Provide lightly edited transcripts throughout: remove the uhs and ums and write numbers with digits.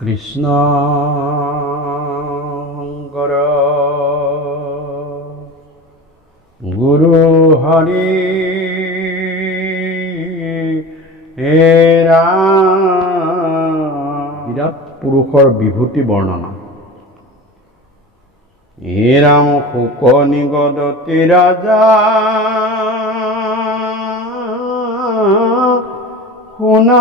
কৃষ্ণ শংকৰ গুৰু হৰি হে ৰাম। বিৰাট পুৰুষৰ বিভূতি বৰ্ণনা। হে ৰাম শোক নিগদতি ৰাজা শুনা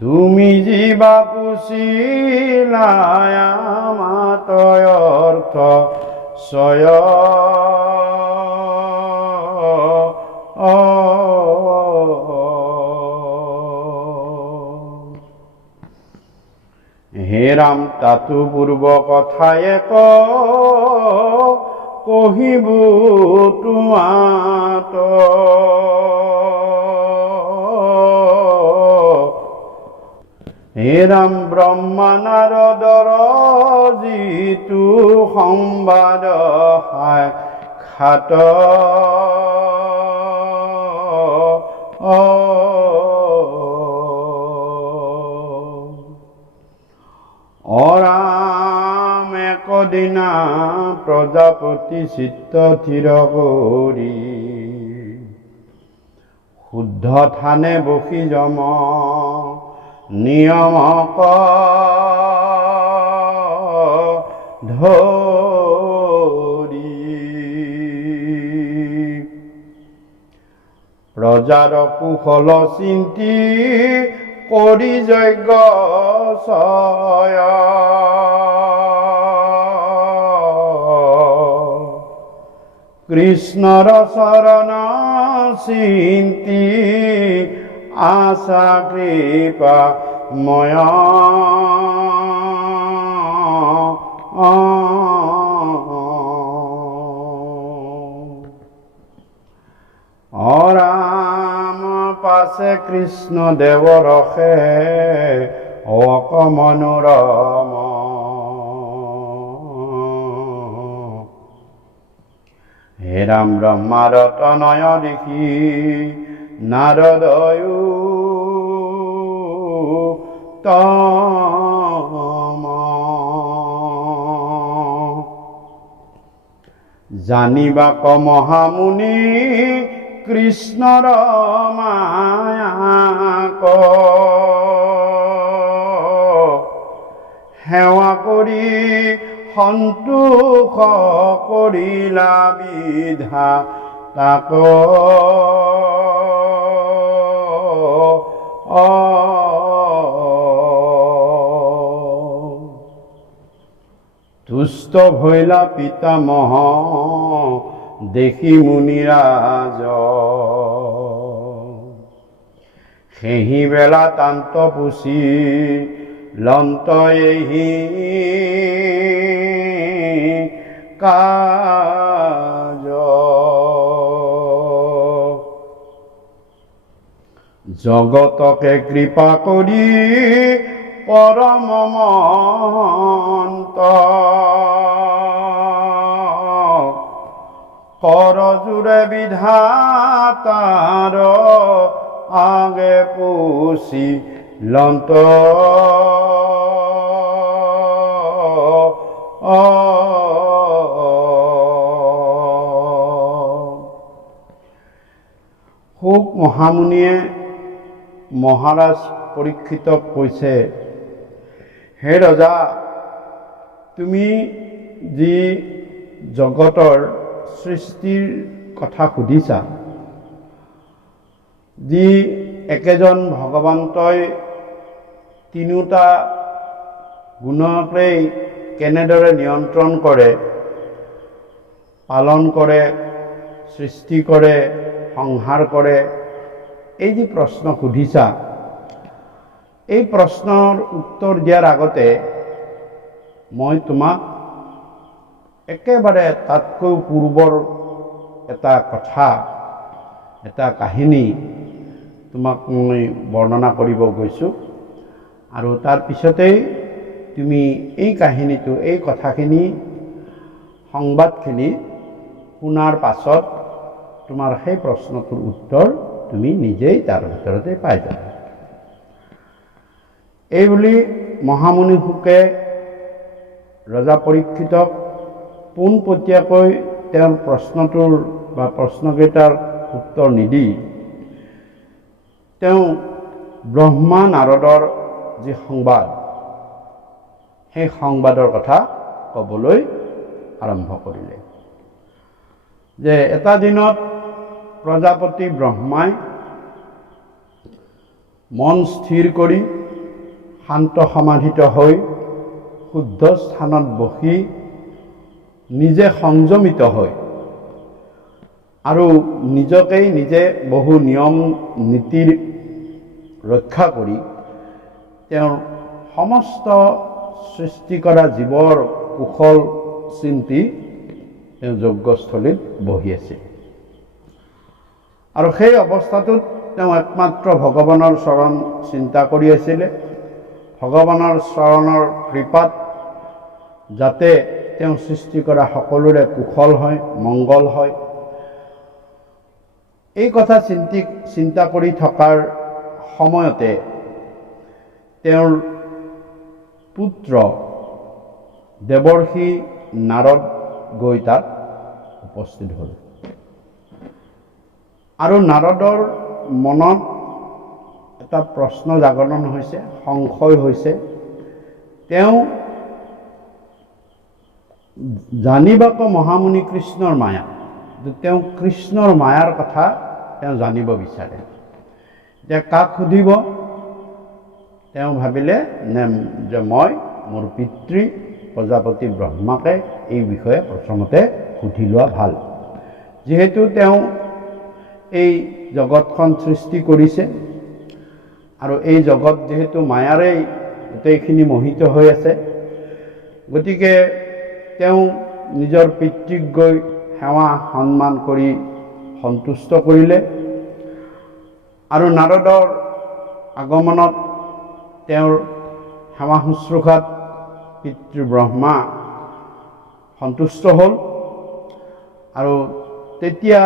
তুমি জীৱা পুছিলা মাতয় অৰ্থ ছয় হে ৰাম তাতো পূৰ্ব কথায়ে কহিব তোমাত হে ৰাম ব্ৰহ্মা নাৰদৰ যিটো সংবাদ সাক্ষাৎ অৰাম একদিনা প্ৰজাপতি চিত্ত থিৰ কৰি শুদ্ধ থানে বসি যম নিয়মক ধৰি প্ৰজাৰ কুশল চিন্তি কৰি যজ্ঞ ছয় কৃষ্ণৰ চৰণ চিন্তি আশা কৃপা ময় অৰাম পাছে কৃষ্ণ দেৱ ৰসে অক মনোৰম হে ৰাম ব্ৰহ্মাৰ তনয় দেখি নাৰদয়ো তম জানিবা ক মহামুনি কৃষ্ণৰ মায়াক সেৱা কৰি সন্তোষ কৰিলা বিধা তাক তুষ্ট ভৈলা পিতামহ দেখি মুনিৰাজ সেহি বেলা তান্ত পুচি লন্ত এহি কাজ জগতকে কৃপা কৰি পৰম মহন্ত কৰজোৰে বিধাতাৰ আগে পুচি লন্ত শুক মহামুনিয়ে মহাৰাজ পৰীক্ষিতক কৈছে, হে ৰজা, তুমি যি জগতৰ সৃষ্টিৰ কথা সুধিছা, যি একেজন ভগৱন্তই তিনিওটা গুণকেই কেনেদৰে নিয়ন্ত্ৰণ কৰে, পালন কৰে, সৃষ্টি কৰে, সংহাৰ কৰে, এই যি প্ৰশ্ন সুধিছা, এই প্ৰশ্নৰ উত্তৰ দিয়াৰ আগতে মই তোমাক একেবাৰে তাতকৈ পূৰ্বৰ এটা কথা, এটা কাহিনী তোমাক মই বৰ্ণনা কৰিব গৈছোঁ। আৰু তাৰ পিছতেই তুমি এই কাহিনীটো, এই কথাখিনি, সংবাদখিনি শুনাৰ পাছত তোমাৰ সেই প্ৰশ্নটোৰ উত্তৰ তুমি নিজেই তাৰ ভিতৰতে পাই যাবা। এইবুলি মহামুনি শুকে ৰজা পৰীক্ষিতক পোনপটীয়াকৈ তেওঁৰ প্ৰশ্নটোৰ বা প্ৰশ্নকেইটাৰ উত্তৰ নিদি তেওঁ ব্ৰহ্মা নাৰদৰ যি সংবাদ, সেই সংবাদৰ কথা ক'বলৈ আৰম্ভ কৰিলে। যে এটা দিনত প্ৰজাপতি ব্ৰহ্মাই মন স্থিৰ কৰি শান্ত সমাধিত হৈ শুদ্ধ স্থানত বহি নিজে সংযমিত হৈ আৰু নিজকেই নিজে বহু নিয়ম নীতিৰ ৰক্ষা কৰি তেওঁৰ সমস্ত সৃষ্টি কৰা জীৱৰ কুশল চিন্তি তেওঁ যজ্ঞস্থলীত বহি আছিল। আৰু সেই অৱস্থাটোত তেওঁ একমাত্ৰ ভগৱানৰ চৰণ চিন্তা কৰি আছিলে। ভগৱানৰ চৰণৰ কৃপাত যাতে তেওঁ সৃষ্টি কৰা সকলোৰে কুশল হয়, মংগল হয়, এই কথা চিন্তা কৰি থকাৰ সময়তে তেওঁৰ পুত্ৰ দেৱৰ্ষি নাৰদ গৈ তাত উপস্থিত হ'ল। আৰু নাৰদৰ মনত এটা প্ৰশ্ন জাগৰণ হৈছে, সংশয় হৈছে। তেওঁ জানিবাক মহামুনি কৃষ্ণৰ মায়া, তেওঁ কৃষ্ণৰ মায়াৰ কথা তেওঁ জানিব বিচাৰে। যে কাক সুধিব? তেওঁ ভাবিলে যে মই মোৰ পিতৃ প্ৰজাপতি ব্ৰহ্মাকে এই বিষয়ে প্ৰথমতে সুধি লোৱা ভাল। যিহেতু তেওঁ এই জগতখন সৃষ্টি কৰিছে আৰু এই জগত যিহেতু মায়াৰেই গোটেইখিনি মোহিত হৈ আছে, গতিকে তেওঁ নিজৰ পিতৃক গৈ সেৱা সন্মান কৰি সন্তুষ্ট কৰিলে। আৰু নাৰদৰ আগমনত তেওঁৰ সেৱা শুশ্ৰূষাত পিতৃ ব্ৰহ্মা সন্তুষ্ট হ'ল। আৰু তেতিয়া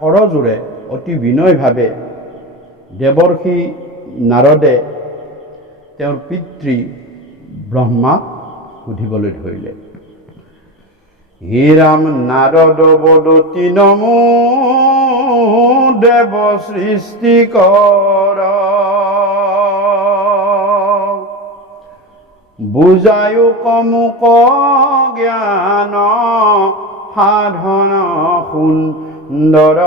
কৰজোৰে অতি বিনয়ভাৱে দেৱৰ্ষি নাৰদে তেওঁৰ পিতৃ ব্ৰহ্মাক সুধিবলৈ ধৰিলে। হে ৰাম নাৰদ বদতি নমো দেৱ সৃষ্টি কৰ, বুজায়ো কমুক জ্ঞান সাধন সুন্দৰ,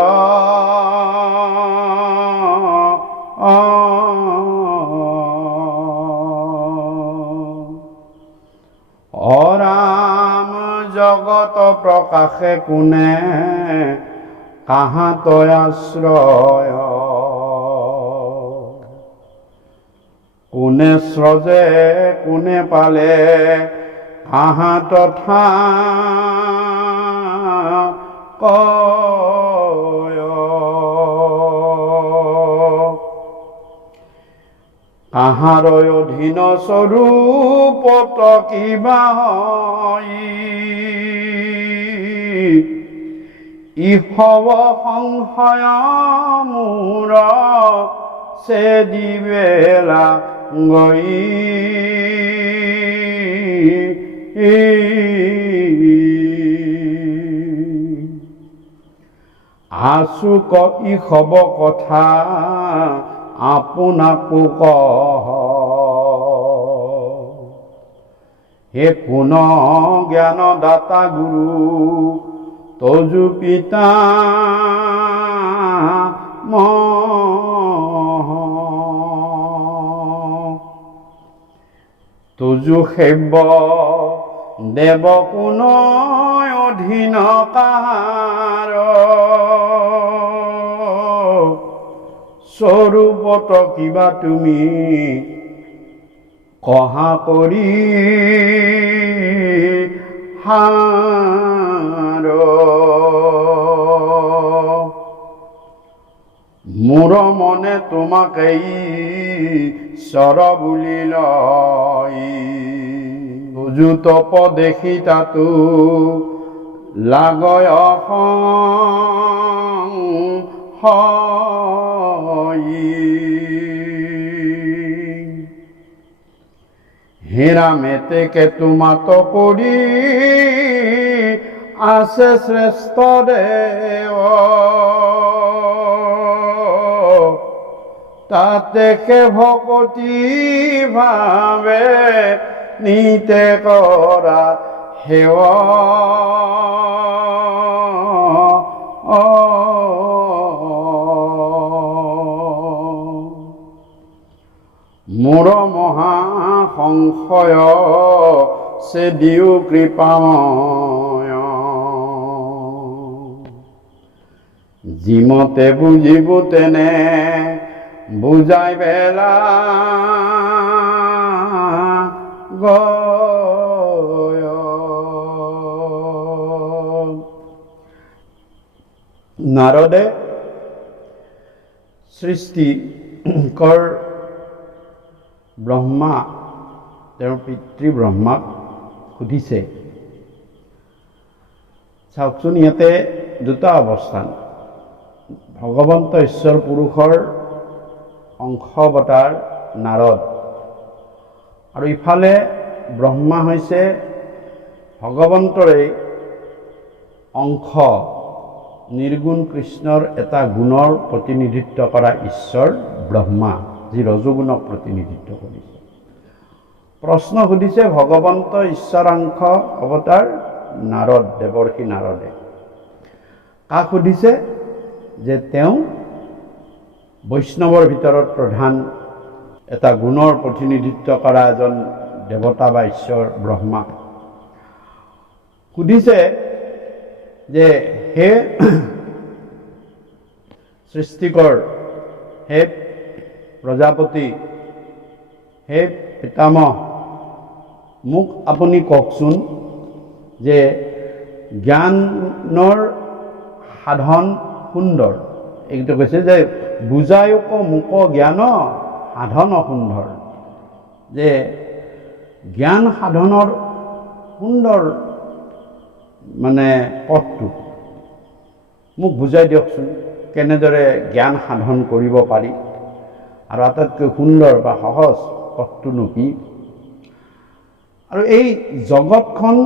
অৰাম জগত প্ৰকাশে কোনে কাহা তয় আশ্ৰয়, কোনে স্ৰজে কোনে পালে কাহা তথা কয়, কাহাৰ অধীন স্বৰূপত কিবা ইহব সংশয় মূৰ সে দিবেলা গৈ, আচুক ইহব কথা আপোনাকো কহ, হে কোন জ্ঞান দাতা গুৰু তজু পিতা তুজু সেব্য দেৱ কোন অধীন কাহাৰ, স্বৰূপত কিবা তুমি কহা কৰি হাৰ, মোৰ মনে তোমাকেই ঈশ্বৰ বুলি লয়, তুজু তপ দেখি তাতো লাগয় সংশয়ী হীৰা মেতেকে তোমাত কৰি আছে শ্ৰেষ্ঠ দেৱ তাতেকে ভকতি ভাবে নিতে কৰা সেৱা মোৰ মহা সংশয় সে দিও কৃপাময় যিমতে বুজিব তেনে বুজাই বেলা গয় নাৰদে সৃষ্টিকৰ ব্ৰহ্মা তেওঁৰ পিতৃ ব্ৰহ্মাক সুধিছে চাওকচোন ইয়াতে দুটা অৱস্থান ভগৱন্ত ঈশ্বৰ পুৰুষৰ অংশ অৱতাৰ নাৰদ আৰু ইফালে ব্ৰহ্মা হৈছে ভগৱন্তৰে অংশ নিৰ্গুণ কৃষ্ণৰ এটা গুণৰ প্ৰতিনিধিত্ব কৰা ঈশ্বৰ ব্ৰহ্মা যি ৰজগুণক প্ৰতিনিধিত্ব কৰিছে প্ৰশ্ন সুধিছে ভগৱন্ত ঈশ্বৰাংশ অৱতাৰ নাৰদ দেৱৰ্ষি নাৰদে কাক সুধিছে যে তেওঁ বৈষ্ণৱৰ ভিতৰত প্ৰধান এটা গুণৰ প্ৰতিনিধিত্ব কৰা এজন দেৱতা বা ঈশ্বৰ ব্ৰহ্মা সুধিছে যে হে সৃষ্টিকৰ হে প্ৰজাপতি হে পিতামহ মোক আপুনি কওকচোন যে জ্ঞানৰ সাধন সুন্দৰ এইটো কৈছে যে বুজায়ক মোক জ্ঞান সাধন সুন্দৰ যে জ্ঞান সাধনৰ সুন্দৰ মানে পথটো মোক বুজাই দিয়কচোন কেনেদৰে জ্ঞান সাধন কৰিব পাৰি আৰু আটাইতকৈ সুন্দৰ বা সহজ পথটোনো কি আৰু এই জগতখন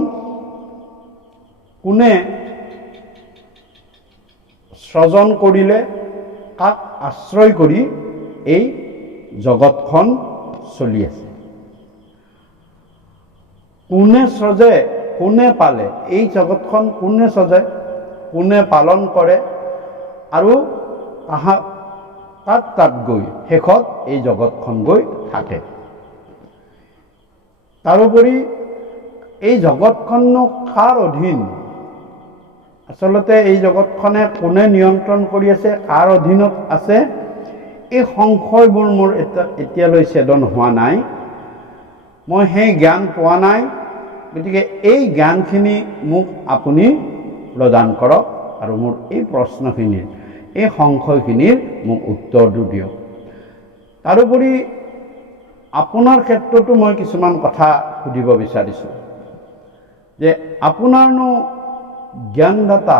কোনে সৃজন কৰিলে কাক আশ্ৰয় কৰি এই জগতখন চলি আছে কোনে সজে কোনে পালে এই জগতখন কোনে সজে কোনে পালন কৰে আৰু তাত গৈ শেষত এই জগতখন গৈ থাকে তাৰোপৰি এই জগতখননো কাৰ অধীন আচলতে এই জগতখনে কোনে নিয়ন্ত্ৰণ কৰি আছে কাৰ অধীনত আছে এই সংশয়বোৰ মোৰ এতিয়ালৈ ছেদন হোৱা নাই মই সেই জ্ঞান পোৱা নাই গতিকে এই জ্ঞানখিনি মোক আপুনি প্ৰদান কৰক আৰু মোৰ এই প্ৰশ্নখিনিৰ এই সংশয়খিনিৰ মোক উত্তৰটো দিয়ক তাৰোপৰি আপোনাৰ ক্ষেত্ৰতো মই কিছুমান কথা সুধিব বিচাৰিছোঁ যে আপোনাৰনো জ্ঞানদাতা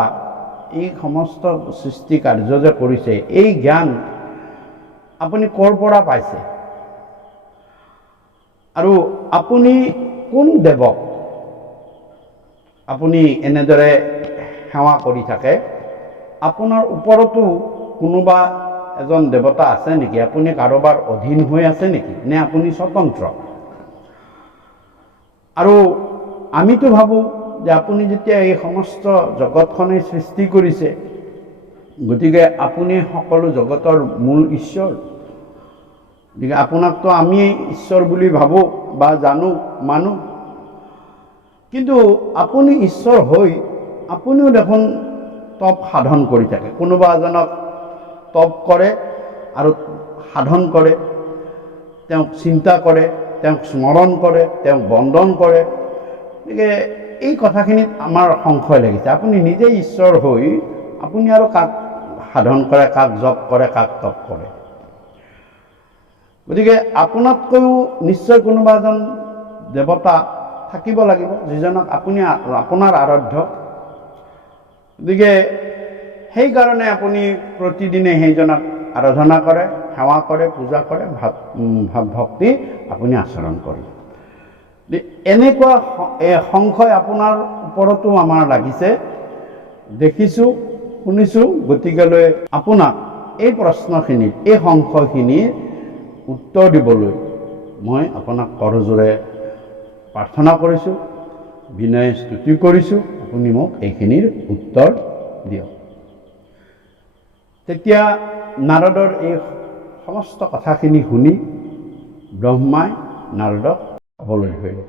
এই সমস্ত সৃষ্টি কাৰ্য যে কৰিছে এই জ্ঞান আপুনি ক'ৰ পৰা পাইছে আৰু আপুনি কোন দেৱক আপুনি এনেদৰে সেৱা কৰি থাকে আপোনাৰ ওপৰতো কোনোবা এজন দেৱতা আছে নেকি আপুনি কাৰোবাৰ অধীন হৈ আছে নেকি নে আপুনি স্বতন্ত্ৰ আৰু আমিতো ভাবোঁ যে আপুনি যেতিয়া এই সমস্ত জগতখনে সৃষ্টি কৰিছে গতিকে আপুনি সকলো জগতৰ মূল ঈশ্বৰ গতিকে আপোনাকতো আমি ঈশ্বৰ বুলি ভাবোঁ বা জানো মানো কিন্তু আপুনি ঈশ্বৰ হৈ আপুনিও দেখোন তপ সাধন কৰি থাকে কোনোবা এজনক তপ কৰে আৰু সাধন কৰে তেওঁক চিন্তা কৰে তেওঁক স্মৰণ কৰে তেওঁক বন্দন কৰে গতিকে এই কথাখিনিত আমাৰ সংশয় লাগিছে আপুনি নিজে ঈশ্বৰ হৈ আপুনি আৰু কাক সাধন কৰে কাক জপ কৰে কাক তপ কৰে গতিকে আপোনাতকৈও নিশ্চয় কোনোবা এজন দেৱতা থাকিব লাগিব যিজনক আপুনি আপোনাৰ আৰাধ্য গতিকে সেইকাৰণে আপুনি প্ৰতিদিনে সেইজনক আৰাধনা কৰে, সেৱা কৰে, পূজা কৰে, ভাৱ ভক্তি আপুনি আচৰণ কৰে। এনেকুৱা সংশয় আপোনাৰ ওপৰতো আমাৰ লাগিছে, দেখিছোঁ, শুনিছোঁ। গতিকেলৈ আপোনাক এই প্ৰশ্নখিনিত, এই সংশয়খিনিৰ উত্তৰ দিবলৈ মই আপোনাক কৰজোৰে প্ৰাৰ্থনা কৰিছোঁ, বিনয় স্তুতি কৰিছোঁ, আপুনি মোক এইখিনিৰ উত্তৰ দিয়ক। তেতিয়া নাৰদৰ এই সমস্ত কথাখিনি শুনি ব্ৰহ্মাই নাৰদক ক'বলৈ ধৰিলে।